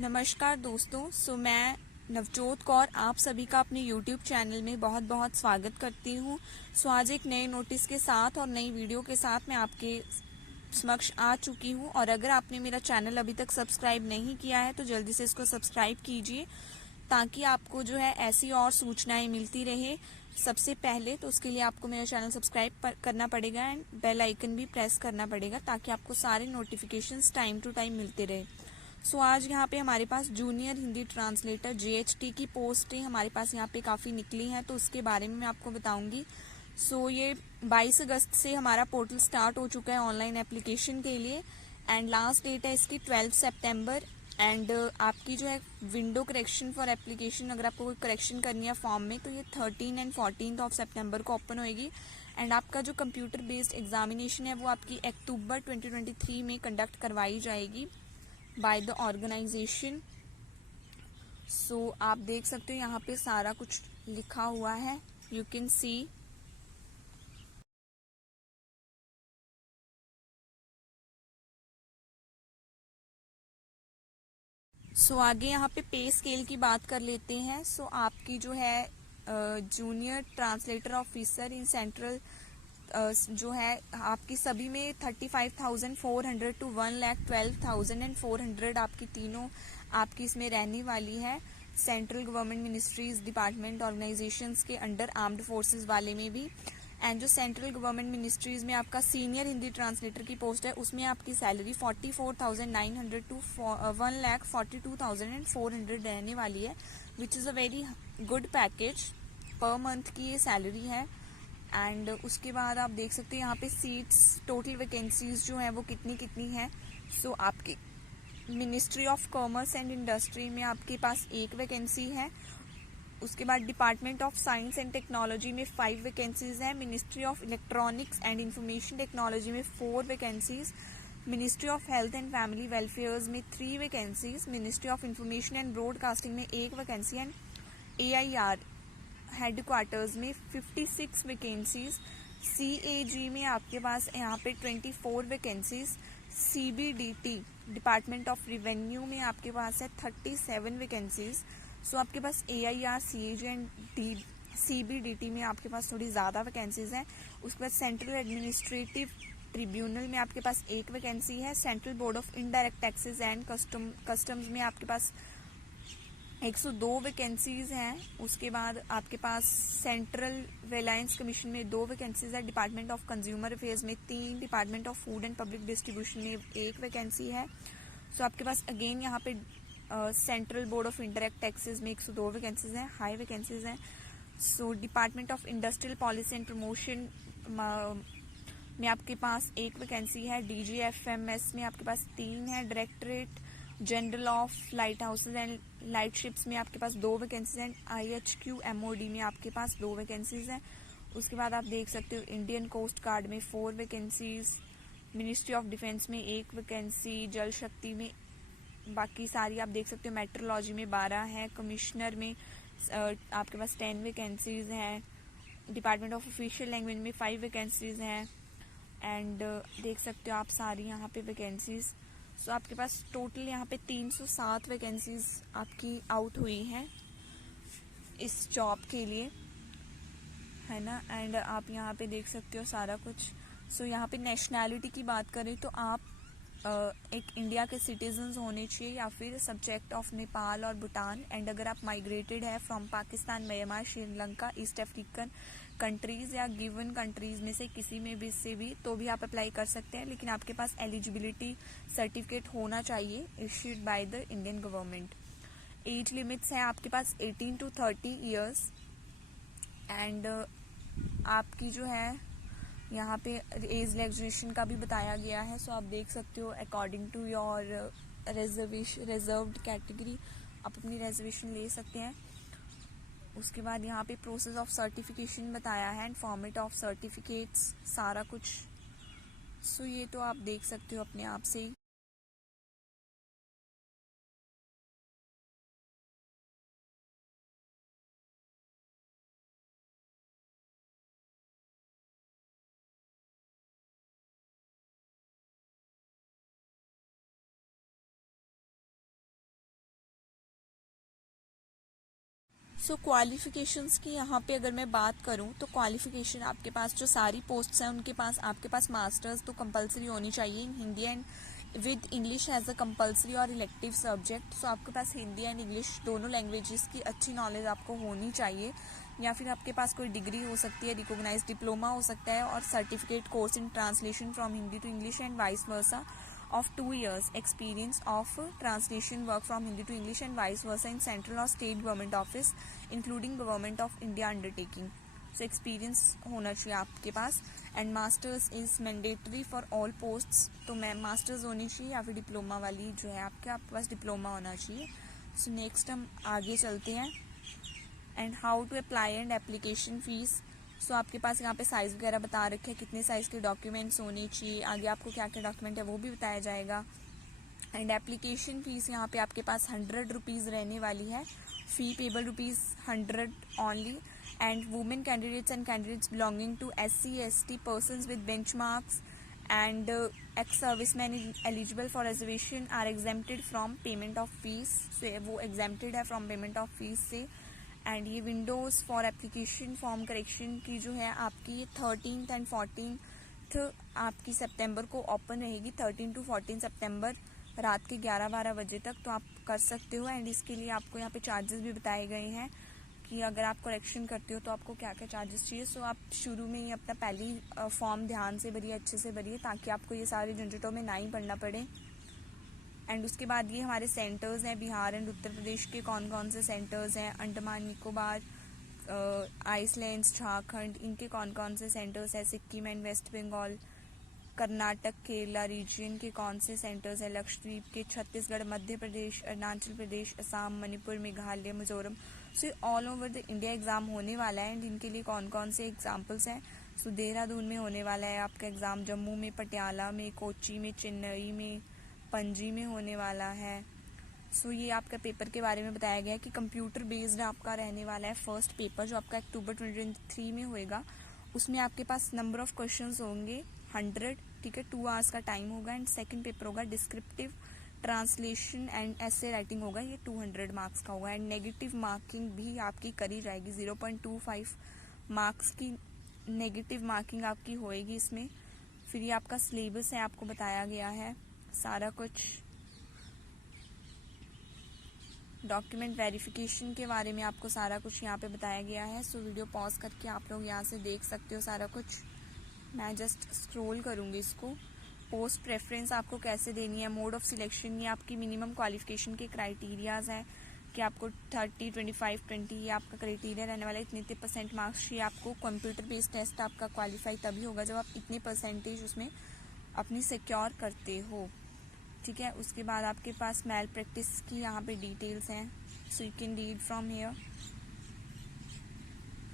नमस्कार दोस्तों। मैं नवजोत कौर आप सभी का अपने YouTube चैनल में बहुत बहुत स्वागत करती हूँ। आज एक नए नोटिस के साथ और नई वीडियो के साथ मैं आपके समक्ष आ चुकी हूँ। और अगर आपने मेरा चैनल अभी तक सब्सक्राइब नहीं किया है तो जल्दी से इसको सब्सक्राइब कीजिए, ताकि आपको जो है ऐसी और सूचनाएं मिलती रहे सबसे पहले। तो उसके लिए आपको मेरा चैनल सब्सक्राइब करना पड़ेगा एंड बेल आइकन भी प्रेस करना पड़ेगा, ताकि आपको सारे नोटिफिकेशंस टाइम टू टाइम मिलते रहे। आज यहाँ पे हमारे पास जूनियर हिंदी ट्रांसलेटर JHT की पोस्टें हमारे पास यहाँ पे काफ़ी निकली हैं, तो उसके बारे में मैं आपको बताऊंगी। ये 22 अगस्त से हमारा पोर्टल स्टार्ट हो चुका है ऑनलाइन एप्लीकेशन के लिए, एंड लास्ट डेट है इसकी 12 सितंबर। एंड आपकी जो है विंडो करेक्शन फॉर एप्लीकेशन, अगर आपको कोई करेक्शन करनी है फॉर्म में, तो ये 13 एंड 14 ऑफ सितंबर को ओपन होएगी। एंड आपका जो कंप्यूटर बेस्ड एग्जामिनेशन है वो आपकी अक्टूबर 2023 में कंडक्ट करवाई जाएगी बाय द ऑर्गेनाइजेशन। आप देख सकते हो यहाँ पे सारा कुछ लिखा हुआ है, यू कैन सी। आगे यहाँ पे पे स्केल की बात कर लेते हैं। आपकी जो है junior translator officer in central जो है आपकी सभी में 35,400 टू 1,12,400 आपकी तीनों आपकी इसमें रहने वाली है। Central government ministries, department, organisations के अंडर आर्म्ड फोर्सेस वाले में भी। एंड जो सेंट्रल गवर्नमेंट मिनिस्ट्रीज में आपका सीनियर हिंदी ट्रांसलेटर की पोस्ट है, उसमें आपकी सैलरी 44,900 टू 1,42,400 रहने वाली है, which is a very good package. Per month की ये सैलरी है। एंड उसके बाद आप देख सकते हैं यहाँ पे सीट्स, टोटल वैकेंसीज जो हैं वो कितनी कितनी हैं। आपकी ministry of commerce and industry में आपके पास एक वैकेंसी है। उसके बाद department of science and technology में 5 वैकेंसीज हैं। Ministry of electronics and information technology में 4 vacancies. Ministry of health and family welfares में 3 vacancies. Ministry of information and broadcasting में 1 वैकेंसी एंड AIR हेडक्वार्टर्स में 56 वैकेंसीज। CAG में आपके पास यहाँ पे 24 vacancies. CBDT department of revenue में आपके पास है 37 वैकेंसीज। आपके पास AIR, CAG एंड CBDT में आपके पास थोड़ी ज़्यादा वैकेंसीज हैं। उसके बाद सेंट्रल एडमिनिस्ट्रेटिव ट्रिब्यूनल में आपके पास 1 वैकेंसी है। Central board of indirect taxes and customs में आपके पास 102 वैकेंसीज हैं। उसके बाद आपके पास सेंट्रल रिलायंस कमीशन में 2 वैकेंसीज है। डिपार्टमेंट ऑफ कंज्यूमर अफेयर्स में 3, department of food and public distribution में 1 वैकेंसी है। आपके पास अगेन यहाँ पे central board of indirect taxes में 102 वैकेंसीज हैं, हाई वैकेंसीज हैं। Department of industrial policy and promotion में आपके पास 1 वैकेंसी है। DGFMS में आपके पास 3 है। Directorate general of light houses and light ships में आपके पास 2 वैकेंसीज हैं। IHQ MOD में आपके पास 2 वैकेंसीज हैं। उसके बाद आप देख सकते हो इंडियन कोस्ट गार्ड में 4 वैकेंसीज। मिनिस्ट्री ऑफ डिफेंस में 1 वैकेंसी। जल शक्ति में बाकी सारी आप देख सकते हो। मेट्रोलॉजी में 12 है। कमिश्नर में आपके पास 10 वैकेंसीज हैं। डिपार्टमेंट ऑफ ऑफिशियल लैंग्वेज में 5 वैकेंसीज हैं। एंड देख सकते हो आप सारी यहाँ पे वैकेंसीज। आपके पास टोटल यहाँ पे 307 वैकेंसीज आपकी आउट हुई हैं इस जॉब के लिए, है ना। एंड आप यहाँ पे देख सकते हो सारा कुछ। यहाँ पे नेशनैलिटी की बात करें तो आप एक इंडिया के सिटीजन्स होने चाहिए या फिर सब्जेक्ट ऑफ नेपाल और भूटान। एंड अगर आप माइग्रेटेड है from Pakistan, Myanmar, Sri Lanka, east African countries या गिवन कंट्रीज में से किसी में भी से भी तो भी आप अप्लाई कर सकते हैं, लेकिन आपके पास एलिजिबिलिटी सर्टिफिकेट होना चाहिए issued by the Indian government. As limits है आपके पास 18 टू 30 ईयर्स। एंड आपकी जो है यहाँ पे एज रिलैक्सेशन का भी बताया गया है। आप देख सकते हो according to your reserved category आप अपनी रिजर्वेशन ले सकते हैं। उसके बाद यहाँ पे प्रोसेस ऑफ सर्टिफिकेशन बताया है एंड फॉर्मेट ऑफ सर्टिफिकेट्स सारा कुछ। ये तो आप देख सकते हो अपने आप से ही। सो क्वालिफ़िकेशंस की यहाँ पे अगर मैं बात करूँ तो क्वालिफ़िकेशन आपके पास जो सारी पोस्ट्स हैं उनके पास आपके पास मास्टर्स तो कंपलसरी होनी चाहिए in Hindi and with English as a compulsory और इलेक्टिव सब्जेक्ट। सो आपके पास हिंदी एंड इंग्लिश दोनों लैंग्वेजेस की अच्छी नॉलेज आपको होनी चाहिए, या फिर आपके पास कोई डिग्री हो सकती है, रिकॉग्नाइज्ड डिप्लोमा हो सकता है और certificate course in translation from Hindi to English and vice versa of 2 years experience of translation work from Hindi to English and vice versa in central or state government office including government of India undertaking. So experience होना चाहिए आपके पास and masters is mandatory for all posts. तो मैं masters होनी चाहिए या फिर diploma वाली जो है आपके पास डिप्लोमा होना चाहिए. So next हम आगे चलते हैं and how to apply and application fees. सो आपके पास यहाँ पे साइज़ वगैरह बता रखे हैं, कितने साइज़ के डॉक्यूमेंट्स होने चाहिए, आगे आपको क्या क्या डॉक्यूमेंट है वो भी बताया जाएगा. एंड एप्लीकेशन फ़ीस यहाँ पे आपके पास 100 रुपीज़ रहने वाली है. Fee payable ₹100 only. And women candidates and candidates belonging to SC/ST persons with bench marks and ex serviceman eligible for reservation are exempted from payment of fees. So वो exempted है from payment of fees से. And ये windows for application form correction की जो है आपकी 13 and 14 आपकी सितंबर को ओपन रहेगी. 13 to 14 सितंबर रात के 11-12 बजे तक. तो आप कर सकते हो. एंड इसके लिए आपको यहाँ पे चार्जेस भी बताए गए हैं कि अगर आप करेक्शन करते हो तो आपको क्या क्या चार्जेस चाहिए. सो आप शुरू में ही अपना पहली फॉर्म ध्यान से भरिए, अच्छे से भरिए, ताकि आपको ये सारे झंझटों में ना ही पढ़ना पड़े. एंड उसके बाद ये हमारे सेंटर्स हैं बिहार एंड उत्तर प्रदेश के कौन कौन से सेंटर्स हैं, अंडमान निकोबार, आइसलैंड, झारखंड, इनके कौन कौन से सेंटर्स हैं, सिक्किम एंड वेस्ट बंगाल, कर्नाटक, केरला रीजन के कौन से सेंटर्स हैं, लक्षद्वीप के, Chhattisgarh, Madhya Pradesh, Arunachal Pradesh, Assam, Manipur, Meghalaya, Mizoram. So all over the India exam होने वाला है. एंड इनके लिए कौन कौन से एग्जाम्पल्स हैं. सो देहरादून में होने वाला है आपका एग्ज़ाम, जम्मू में, पटियाला में, कोची में, चेन्नई में, पणजी में होने वाला है. सो ये आपका पेपर के बारे में बताया गया है कि कंप्यूटर बेस्ड आपका रहने वाला है फर्स्ट पेपर, जो आपका अक्टूबर 2023 में होएगा. उसमें आपके पास नंबर ऑफ क्वेश्चंस होंगे 100, ठीक है. 2 आवर्स का टाइम होगा. एंड सेकंड पेपर होगा डिस्क्रिप्टिव ट्रांसलेशन एंड ऐसे राइटिंग होगा, ये 200 मार्क्स का होगा. एंड नेगेटिव मार्किंग भी आपकी करी जाएगी, 0.25 मार्क्स की नेगेटिव मार्किंग आपकी होएगी इसमें. फिर ये आपका सिलेबस है, आपको बताया गया है सारा कुछ. डॉक्यूमेंट वेरिफिकेशन के बारे में आपको सारा कुछ यहाँ पे बताया गया है. सो वीडियो पॉज करके आप लोग यहाँ से देख सकते हो सारा कुछ. मैं जस्ट स्क्रॉल करूँगी इसको. पोस्ट प्रेफरेंस आपको कैसे देनी है, मोड ऑफ सिलेक्शन, ये आपकी मिनिमम क्वालिफिकेशन के क्राइटेरियाज हैं कि आपको 30, 25, 20 ये आपका क्राइटेरिया रहने वाला है. इतने % मार्क्स चाहिए आपको. कंप्यूटर बेस्ड टेस्ट आपका क्वालिफाई तभी होगा जब आप इतने % उसमें अपनी सिक्योर करते हो, ठीक है. उसके बाद आपके पास मैल प्रैक्टिस की यहाँ पे डिटेल्स हैं. So you can read from here.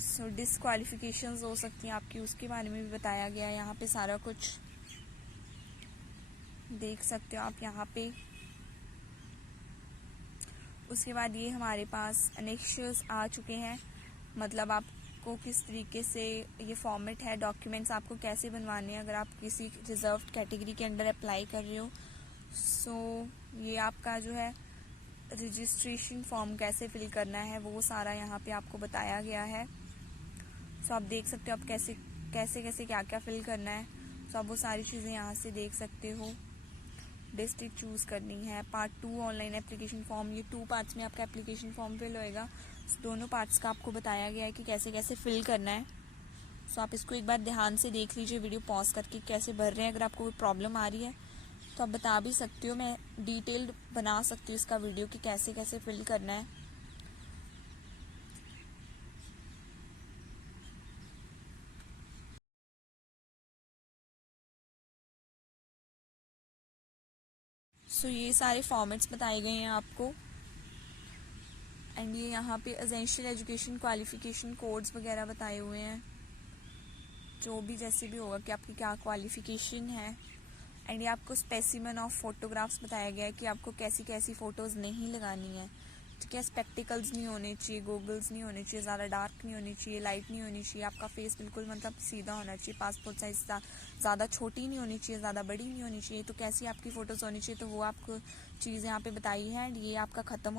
So disqualifications हो सकती हैं आपकी, उसके बारे में भी बताया गया है यहाँ पे सारा कुछ. देख सकते हो आप यहाँ पे. उसके बाद ये हमारे पास अनेक्शर्स आ चुके हैं, मतलब आपको किस तरीके से ये फॉर्मेट है, डॉक्यूमेंट्स आपको कैसे बनवाने हैं अगर आप किसी रिजर्व्ड कैटेगरी के अंडर अप्लाई कर रहे हो. सो ये आपका जो है रजिस्ट्रेशन फॉर्म कैसे फिल करना है वो सारा यहाँ पे आपको बताया गया है. सो आप देख सकते हो आप कैसे कैसे क्या क्या फिल करना है. सो आप वो सारी चीज़ें यहाँ से देख सकते हो. डिस्ट्रिक्ट चूज़ करनी है. पार्ट 2 ऑनलाइन एप्लीकेशन फॉर्म, ये 2 पार्ट्स में आपका एप्लीकेशन फॉर्म फिल होएगा. दोनों पार्ट्स का आपको बताया गया है कि कैसे कैसे फिल करना है. सो आप इसको एक बार ध्यान से देख लीजिए वीडियो पॉज करके कैसे भर रहे हैं. अगर आपको कोई प्रॉब्लम आ रही है तो आप बता भी सकते हो, मैं डिटेल्ड बना सकती हूँ इसका वीडियो कि कैसे कैसे फिल करना है. सो ये सारे फॉर्मेट्स बताए गए हैं आपको. एंड ये यहाँ पे एसेंशियल एजुकेशन क्वालिफिकेशन कोड्स वगैरह बताए हुए हैं, जो भी जैसे भी होगा कि आपकी क्या क्वालिफिकेशन है. एंड ये आपको स्पेसिमन ऑफ फोटोग्राफ्स बताया गया है कि आपको कैसी कैसी फ़ोटोज़ नहीं लगानी है, ठीक है. स्पेक्टिकल्स नहीं होने चाहिए, गोगल्स नहीं होने चाहिए, ज़्यादा डार्क नहीं होनी चाहिए, लाइट नहीं होनी चाहिए. आपका फेस बिल्कुल मतलब सीधा होना चाहिए. पासपोर्ट साइज ज़्यादा छोटी नहीं होनी चाहिए, ज़्यादा बड़ी नहीं होनी चाहिए. तो कैसी आपकी फ़ोटोज़ होनी चाहिए, तो वो आपको चीज़ यहाँ पे बताई है. एंड ये आपका ख़त्म